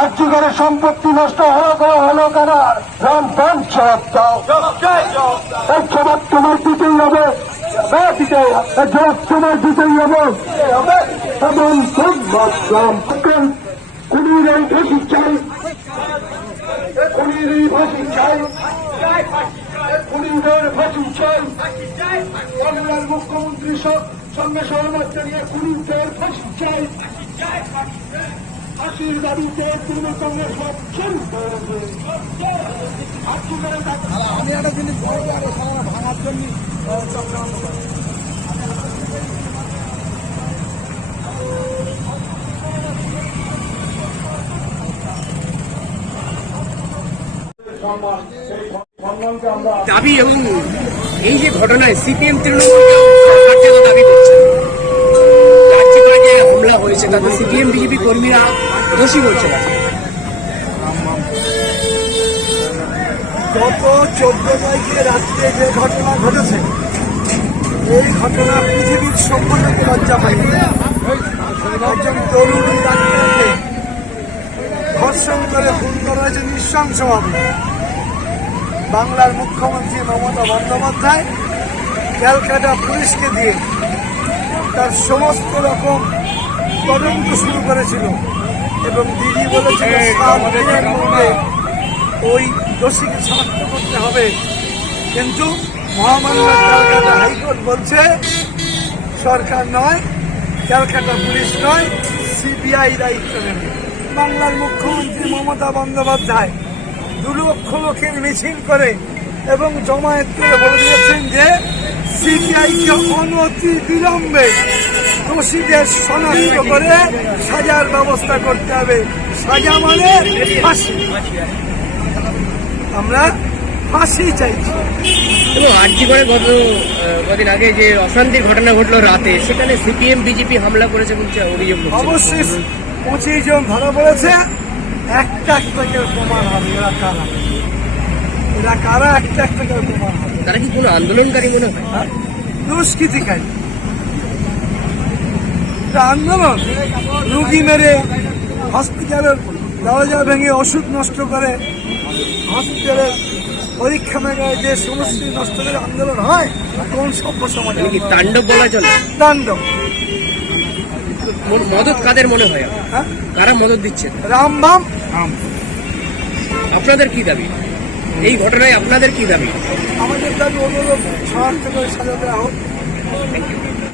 আর্যিকরের সম্পত্তি নষ্ট হলো কারার রামবান জবাব দাও। এই জবাব তোমার দিতেই হবে, জবাব তোমার দিতেই হবে। এবং খুনির এই ফাঁসি চাই, খুনির এই ফাঁসি চাই, খুনিদের ফাঁসি চাই। বাংলার মুখ্যমন্ত্রী সঙ্গে সহমত জানিয়ে খুনিদের ফাঁসি চাই। ফাঁসির দাবিতে তৃণমূলের সব আমি একটা জিনিস বলবো, আর ভাঙার জন্য চক্রান্ত করে দাবি এবং এই যে ঘটনায় সিপিএম তৃণমূল দাবি করছে যে হামলা হয়েছে তাতে সিপিএম বিজেপি কর্মীরা দোষী বলছে। গত 14 তারিখে রাত্রে যে ঘটনা ঘটেছে, এই ঘটনা পৃথিবীর সম্মানকে লজ্জা পাই। একজন তরুণী ডাক্তারকে ধর্ষণ করে খুন করা হয়েছে নৃশংসভাবে। বাংলার মুখ্যমন্ত্রী মমতা বন্দ্যোপাধ্যায় ক্যালকাটা পুলিশকে দিয়ে তার সমস্ত রকম তদন্ত শুরু করেছিল এবং দিদি বলেছিল 7 দিনের মধ্যে ওই দোষীকে শনাক্ত করতে হবে। কিন্তু মহামান্য ক্যালকাটা হাইকোর্ট বলছে সরকার নয়, ক্যালকাটা পুলিশ নয়, সিবিআই দায়িত্ব নেবে। বাংলার মুখ্যমন্ত্রী মমতা বন্দ্যোপাধ্যায় 2 লক্ষ লোকের মিছিল করে এবং জমায়েত করে বলে দিয়েছেন যে সিবিআইকে অনতি বিলম্বে দোষীদের শনাক্ত করে সাজার ব্যবস্থা করতে হবে। সাজা মানে ফাঁসি। আমরা ফাঁসি চাইছি। এবং আর্যিকরে কদিন আগে যে অশান্তির ঘটনা ঘটলো রাতে, সেখানে সিপিএম বিজেপি হামলা করেছে বলছে অভিযোগ। অবশ্যই 25 জন ধরা পড়েছে। একটা করে প্রমাণ হবে এরা কারা, একটা করে প্রমাণ হবে। তারা কি কোনো আন্দোলনকারী মনে হয়? দুষ্কৃতিকারী। আন্দোলন রুগী মেরে হসপিটালের দরজা ভেঙে ওষুধ নষ্ট করে হসপিটালের পরীক্ষা মেঘায় যে সমস্ত নষ্ট করে আন্দোলন হয় কোন সভ্য সমাজে? তাণ্ডব বলা চলে। তাণ্ডব। মদত কাদের মনে হয়? কারা মদত দিচ্ছে? রামবাম। আপনাদের কি দাবি এই ঘটনায়? আপনাদের কি দাবি? আমাদের দাবি অনুরোধ শনাক্ত করে সাজা দেওয়া হোক।